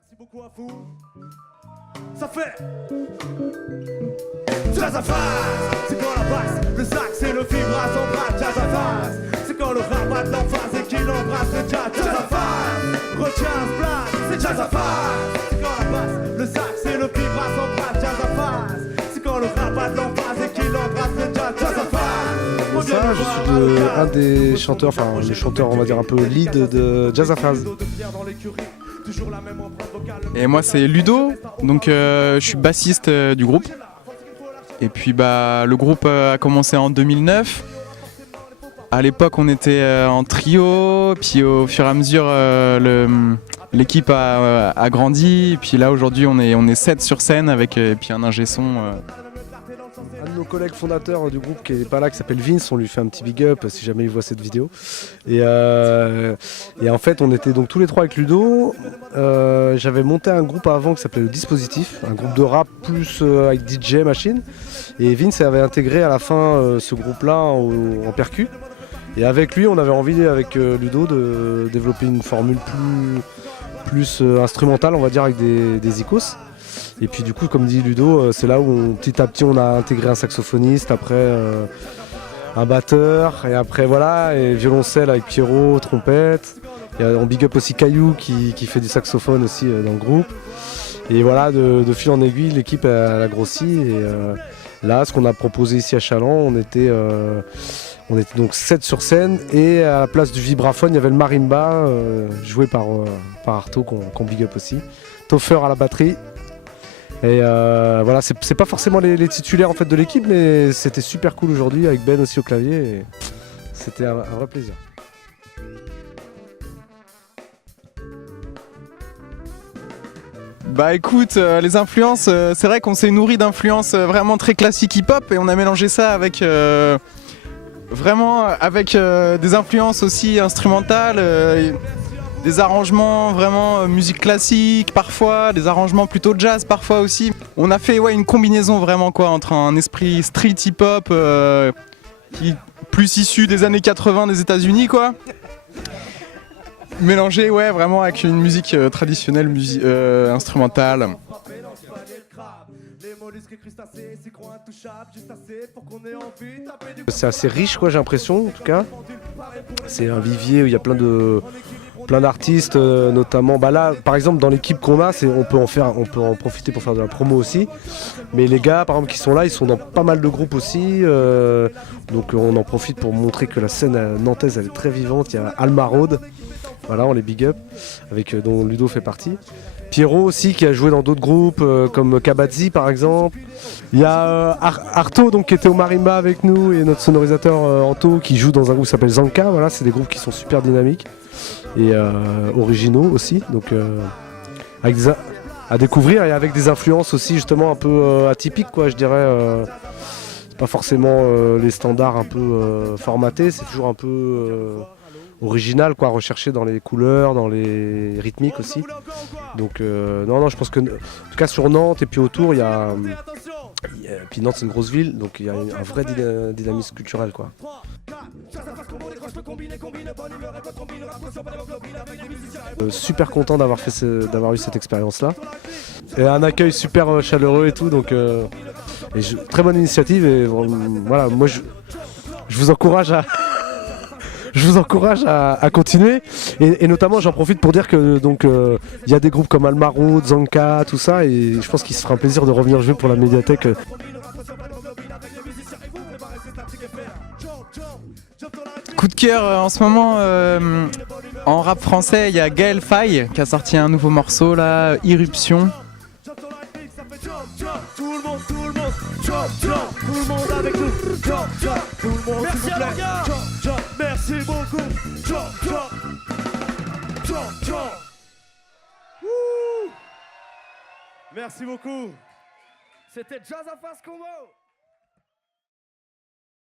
Merci beaucoup à vous. Ça fait Jazz à phase, c'est quand la basse, le sax et le vibra s'embrassent. Jazz à phase, c'est quand le rap bat l'emphase et qu'il embrasse le jazz. Jazz à phase, retiens ce place, c'est jazz à phase. C'est quand la basse, le sax et le vibra s'embrassent. Jazz à phase, c'est quand le rap bat l'emphase et qu'il embrasse le jazz. Jazz à phase. Ça, je suis un des chanteurs, enfin le chanteur on va dire un peu lead de Jazz à phase. Et moi c'est Ludo, donc je suis bassiste du groupe. Et puis le groupe a commencé en 2009. À l'époque on était en trio, puis au fur et à mesure l'équipe a grandi. Et puis là aujourd'hui on est 7 sur scène avec puis un ingé son. Un de nos collègues fondateurs du groupe qui n'est pas là, qui s'appelle Vince, on lui fait un petit big up si jamais il voit cette vidéo. Et en fait, on était donc tous les trois avec Ludo. J'avais monté un groupe avant qui s'appelait Le Dispositif, un groupe de rap plus avec DJ machine. Et Vince avait intégré à la fin ce groupe-là en percu. Et avec lui, on avait envie avec Ludo de développer une formule plus instrumentale, on va dire, avec des icônes. Et puis du coup, comme dit Ludo, c'est là où petit à petit on a intégré un saxophoniste, après un batteur, et après voilà, et violoncelle avec Pierrot, trompette. Et on big up aussi Caillou qui fait du saxophone aussi dans le groupe. Et voilà, de fil en aiguille, l'équipe elle a grossi. Et là, ce qu'on a proposé ici à Challans, on était donc 7 sur scène, et à la place du vibraphone, il y avait le marimba, joué par Arto, qu'on big up aussi. Toffer à la batterie. Et voilà, c'est pas forcément les titulaires en fait de l'équipe, mais c'était super cool aujourd'hui avec Ben aussi au clavier. Et c'était un vrai plaisir. Bah écoute, les influences, c'est vrai qu'on s'est nourri d'influences vraiment très classiques hip-hop et on a mélangé ça avec des influences aussi instrumentales. Des arrangements vraiment musique classique parfois, des arrangements plutôt jazz parfois aussi. On a fait une combinaison vraiment entre un esprit street hip-hop qui plus issu des années 80 des États-Unis quoi. Mélangé vraiment avec une musique traditionnelle instrumentale. C'est assez riche quoi, j'ai l'impression en tout cas. C'est un vivier où il y a plein d'artistes, notamment là par exemple dans l'équipe qu'on a, on peut en profiter pour faire de la promo aussi. Mais les gars par exemple qui sont là, ils sont dans pas mal de groupes aussi, donc on en profite pour montrer que la scène nantaise elle est très vivante. Il y a Alma Road, voilà, on les big up, dont Ludo fait partie. Pierrot aussi qui a joué dans d'autres groupes comme Kabadzi par exemple. Il y a Arto donc, qui était au marimba avec nous, et notre sonorisateur Anto qui joue dans un groupe qui s'appelle Zanka. Voilà, c'est des groupes qui sont super dynamiques et originaux aussi, donc à découvrir, et avec des influences aussi justement un peu atypiques quoi, je dirais. C'est pas forcément les standards un peu formatés, c'est toujours un peu original quoi, recherché dans les couleurs, dans les rythmiques aussi. Donc non, je pense que en tout cas sur Nantes et puis autour puis Nantes c'est une grosse ville, donc il y a un vrai dynamisme culturel quoi. Super content d'avoir eu cette expérience là, et un accueil super chaleureux et tout, donc très bonne initiative. Et voilà, moi je vous encourage à continuer, et notamment j'en profite pour dire que il y a des groupes comme Almaro, Zanka, tout ça, et je pense qu'il se fera un plaisir de revenir jouer pour la médiathèque. Coup de cœur en ce moment en rap français, il y a Gaël Faye qui a sorti un nouveau morceau là, Irruption. Tout le monde avec nous. Merci à les gars. Merci beaucoup. Merci beaucoup. C'était Jazz à Phase Combo.